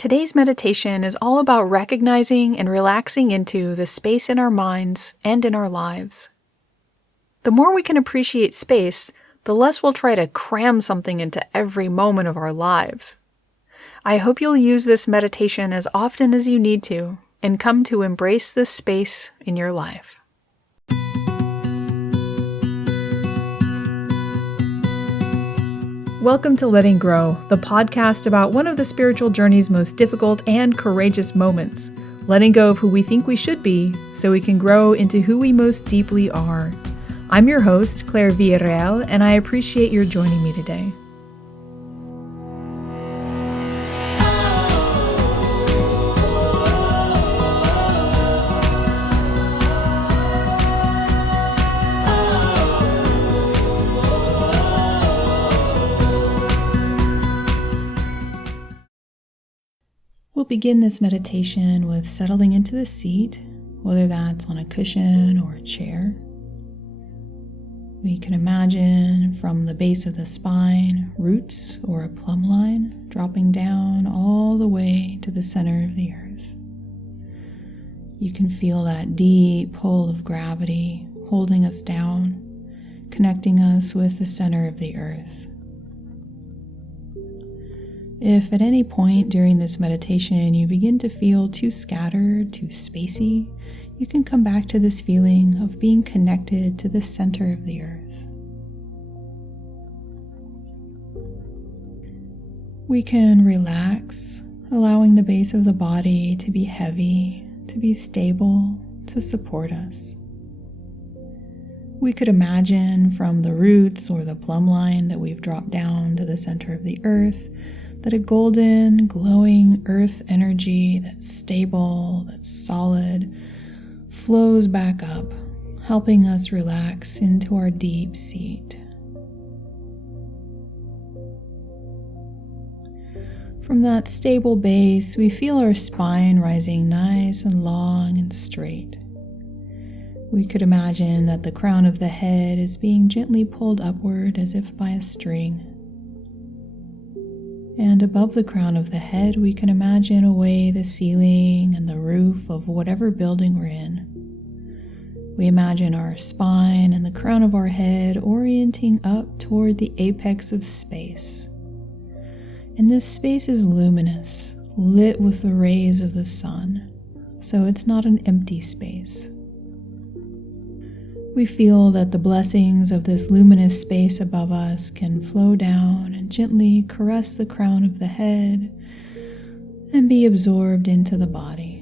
Today's meditation is all about recognizing and relaxing into the space in our minds and in our lives. The more we can appreciate space, the less we'll try to cram something into every moment of our lives. I hope you'll use this meditation as often as you need to and come to embrace this space in your life. Welcome to Letting Grow, the podcast about one of the spiritual journey's most difficult and courageous moments, letting go of who we think we should be so we can grow into who we most deeply are. I'm your host, Claire Villarreal, and I appreciate your joining me today. We'll begin this meditation with settling into the seat, whether that's on a cushion or a chair. We can imagine from the base of the spine, roots or a plumb line dropping down all the way to the center of the earth. You can feel that deep pull of gravity holding us down, connecting us with the center of the earth. If at any point during this meditation you begin to feel too scattered, too spacey, you can come back to this feeling of being connected to the center of the earth. We can relax, allowing the base of the body to be heavy, to be stable, to support us. We could imagine from the roots or the plumb line that we've dropped down to the center of the earth that a golden, glowing earth energy that's stable, that's solid, flows back up, helping us relax into our deep seat. From that stable base, we feel our spine rising nice and long and straight. We could imagine that the crown of the head is being gently pulled upward as if by a string. And above the crown of the head, we can imagine away the ceiling and the roof of whatever building we're in. We imagine our spine and the crown of our head orienting up toward the apex of space. And this space is luminous, lit with the rays of the sun, so it's not an empty space. We feel that the blessings of this luminous space above us can flow down and gently caress the crown of the head and be absorbed into the body.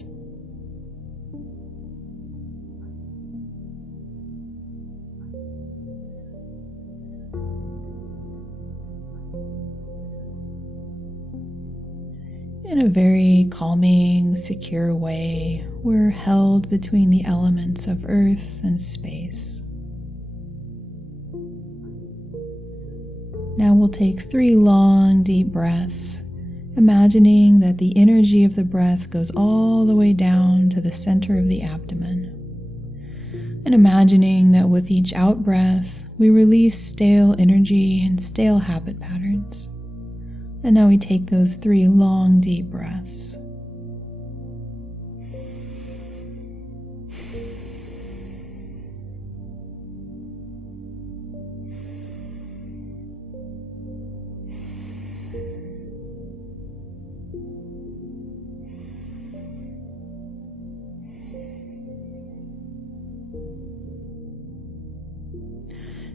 In a very calming, secure way, we're held between the elements of earth and space. Now we'll take 3 long, deep breaths, imagining that the energy of the breath goes all the way down to the center of the abdomen. And imagining that with each out-breath, we release stale energy and stale habit patterns. And now we take those 3 long, deep breaths.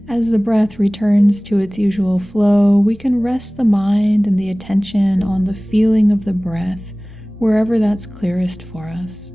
As the breath returns to its usual flow, we can rest the mind and the attention on the feeling of the breath wherever that's clearest for us.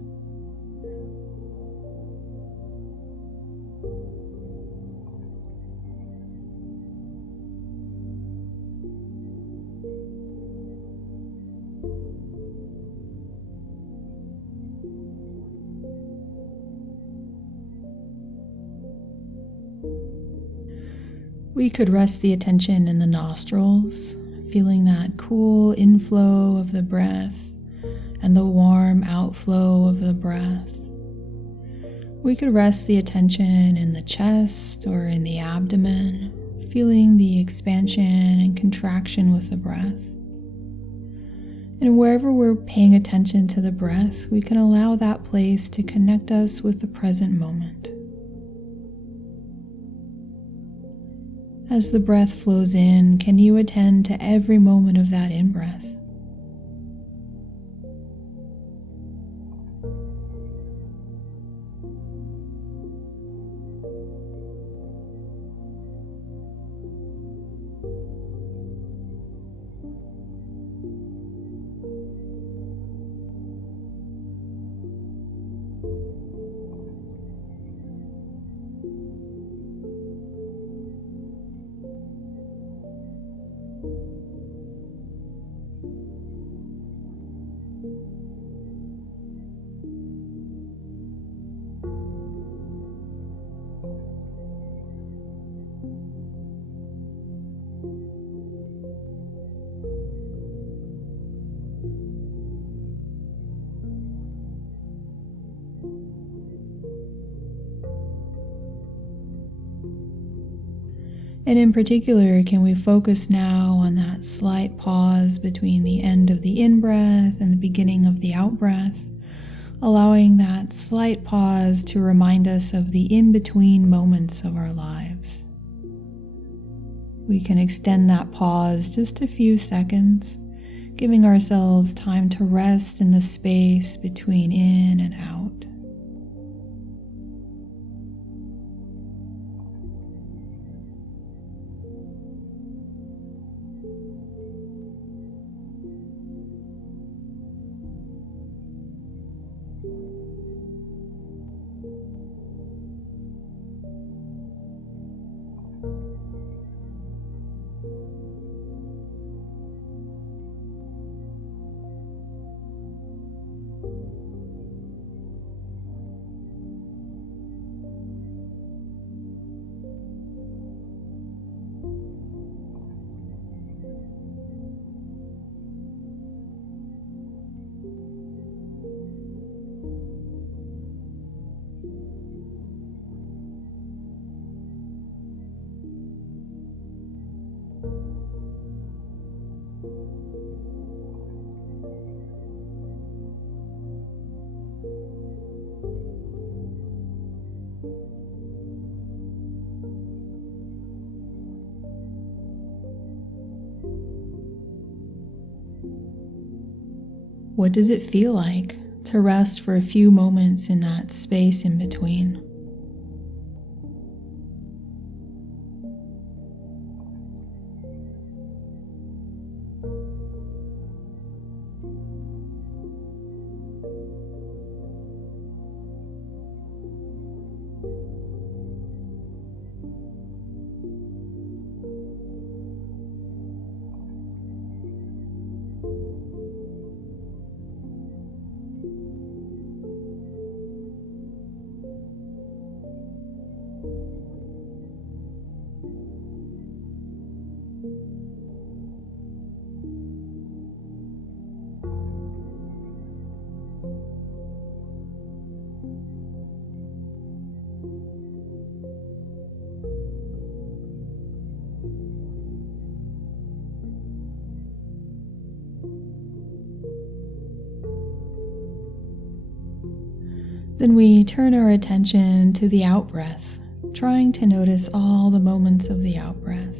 We could rest the attention in the nostrils, feeling that cool inflow of the breath and the warm outflow of the breath. We could rest the attention in the chest or in the abdomen, feeling the expansion and contraction with the breath. And wherever we're paying attention to the breath, we can allow that place to connect us with the present moment. As the breath flows in, can you attend to every moment of that in-breath? And in particular, can we focus now on that slight pause between the end of the in-breath and the beginning of the out-breath, allowing that slight pause to remind us of the in-between moments of our lives. We can extend that pause just a few seconds, giving ourselves time to rest in the space between in and out. What does it feel like to rest for a few moments in that space in between? Then we turn our attention to the out-breath, trying to notice all the moments of the out-breath.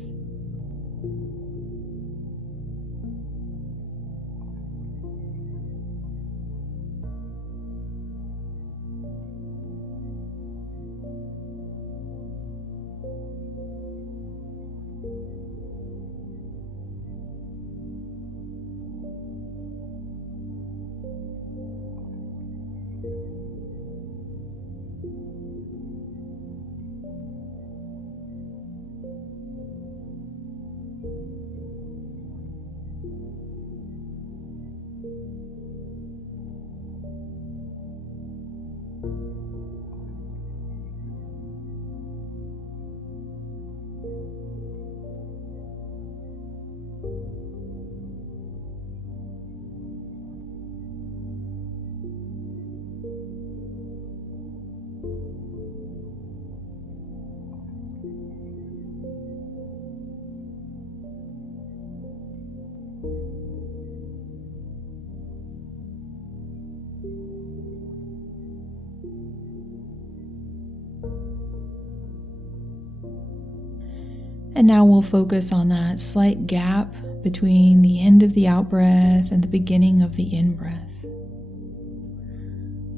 And now we'll focus on that slight gap between the end of the out-breath and the beginning of the in-breath.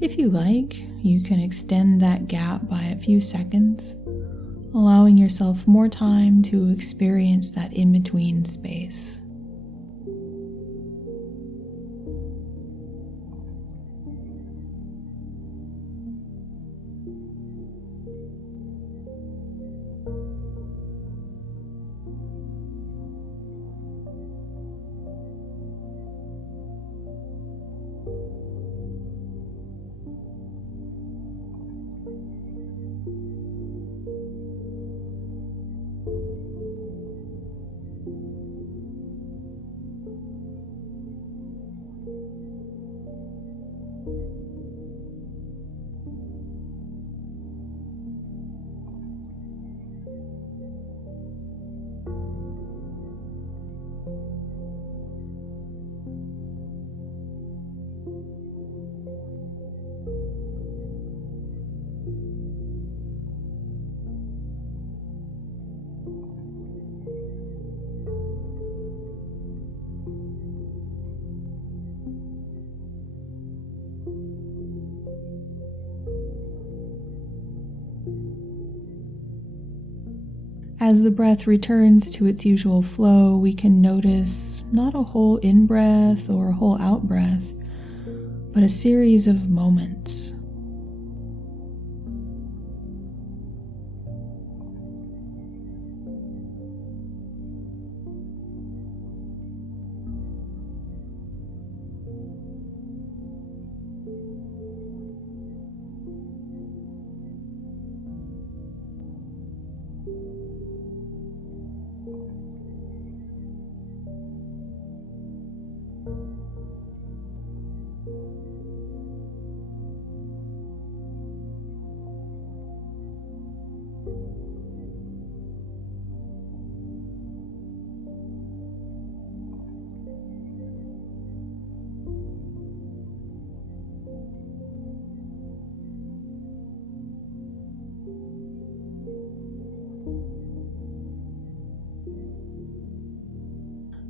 If you like, you can extend that gap by a few seconds, allowing yourself more time to experience that in-between space. As the breath returns to its usual flow, we can notice not a whole in-breath or a whole out-breath, but a series of moments.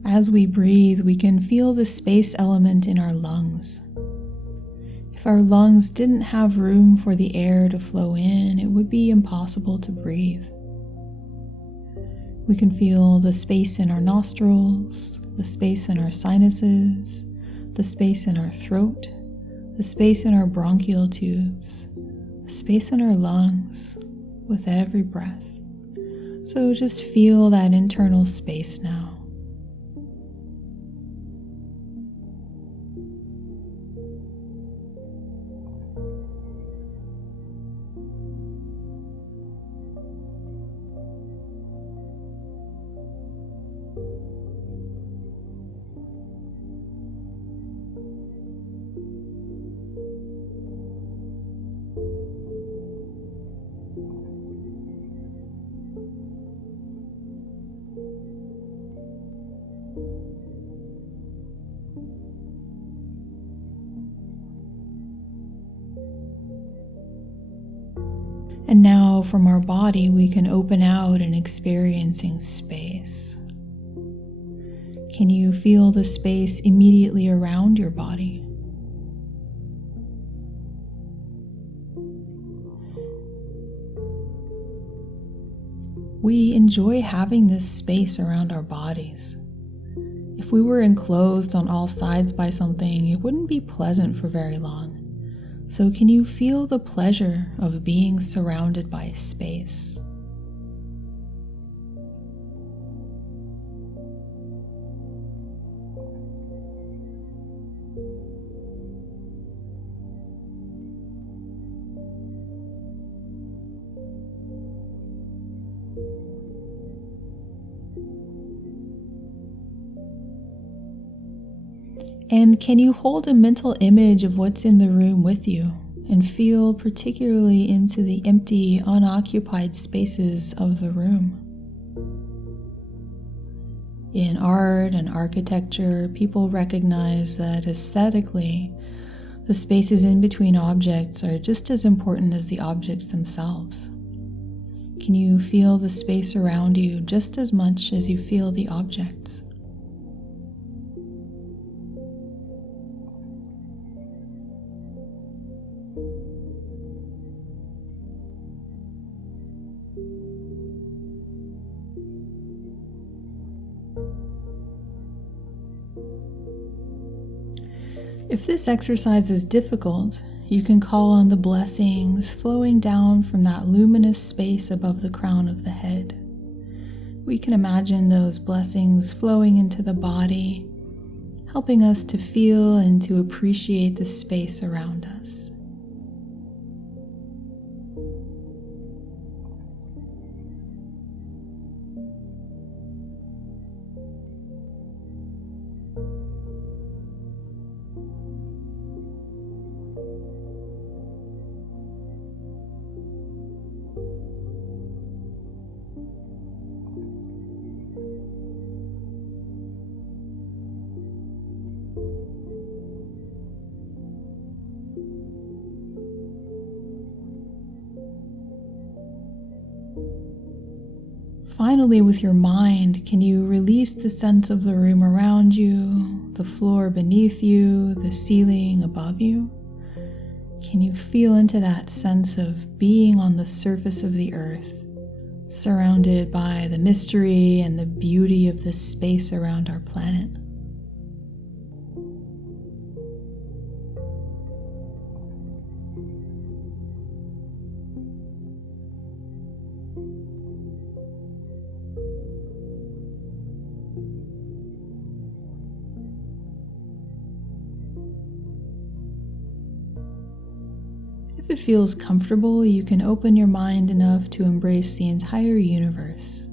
As we breathe, we can feel the space element in our lungs. If our lungs didn't have room for the air to flow in, it would be impossible to breathe. We can feel the space in our nostrils, the space in our sinuses, the space in our throat, the space in our bronchial tubes, the space in our lungs with every breath. So just feel that internal space now. And now from our body, we can open out and experiencing space. Can you feel the space immediately around your body? We enjoy having this space around our bodies. If we were enclosed on all sides by something, it wouldn't be pleasant for very long. So can you feel the pleasure of being surrounded by space? And can you hold a mental image of what's in the room with you and feel particularly into the empty, unoccupied spaces of the room? In art and architecture, people recognize that aesthetically, the spaces in between objects are just as important as the objects themselves. can you feel the space around you just as much as you feel the objects? If this exercise is difficult, you can call on the blessings flowing down from that luminous space above the crown of the head. We can imagine those blessings flowing into the body, helping us to feel and to appreciate the space around us. Finally, with your mind, can you release the sense of the room around you, the floor beneath you, the ceiling above you? Can you feel into that sense of being on the surface of the earth, surrounded by the mystery and the beauty of this space around our planet? If it feels comfortable, you can open your mind enough to embrace the entire universe,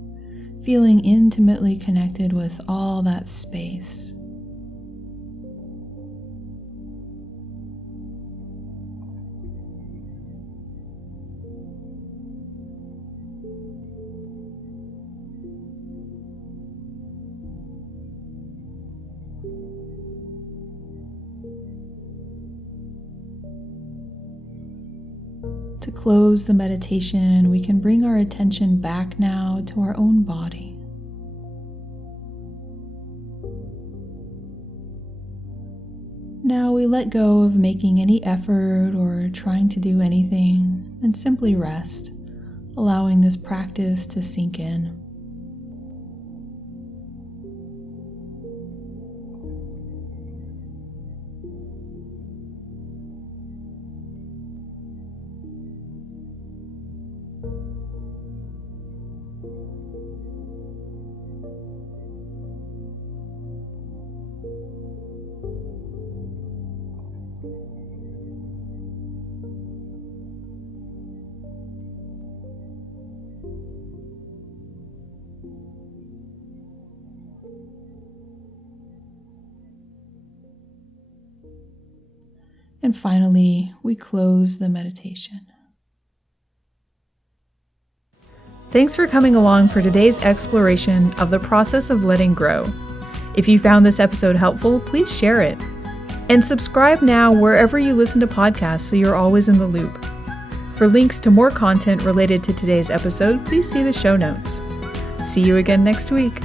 feeling intimately connected with all that space. To close the meditation, we can bring our attention back now to our own body. Now we let go of making any effort or trying to do anything and simply rest, allowing this practice to sink in. And finally, we close the meditation. Thanks for coming along for today's exploration of the process of letting grow. If you found this episode helpful, please share it. And subscribe now wherever you listen to podcasts so you're always in the loop. For links to more content related to today's episode, please see the show notes. See you again next week.